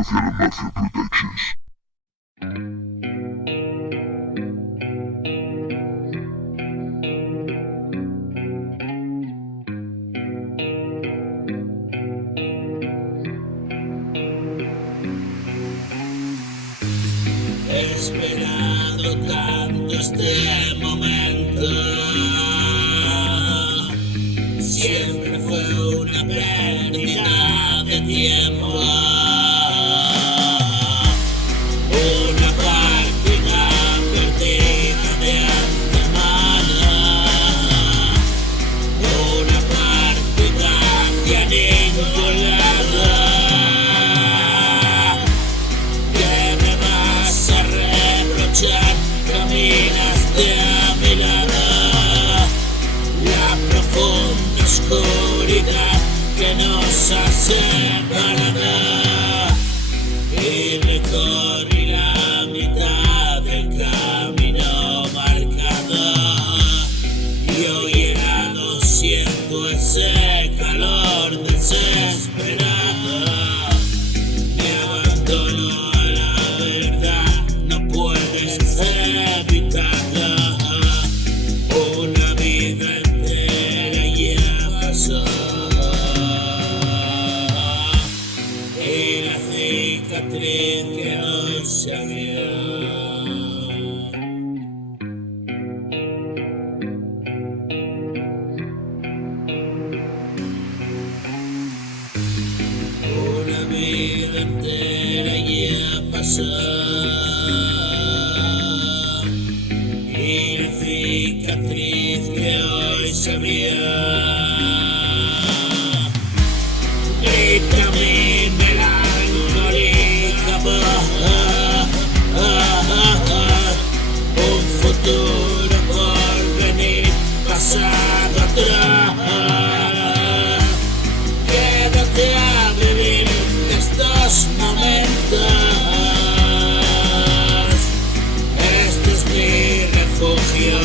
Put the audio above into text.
hacia la Mafia Productions. He esperado tanto este momento, siempre fue una pérdida de tiempo, una partida perdida de antemano, una partida hacia ningún lado. Caminaste a mi lado, la profunda oscuridad que nos ha separado, y recorrí la mitad del camino marcado, y hoy helado siento ese calor desesperado. Me abandono a la verdad, no puedes evitarla. Una vida entera ya pasó, y la cicatriz que no se abrió. Una vida entera ya pasó, y la cicatriz que hoy se abrió. Grita mi melancólica voz, un futuro por venir, pasado atrás. Quédate a vivir estos momentos, este es mi refugio.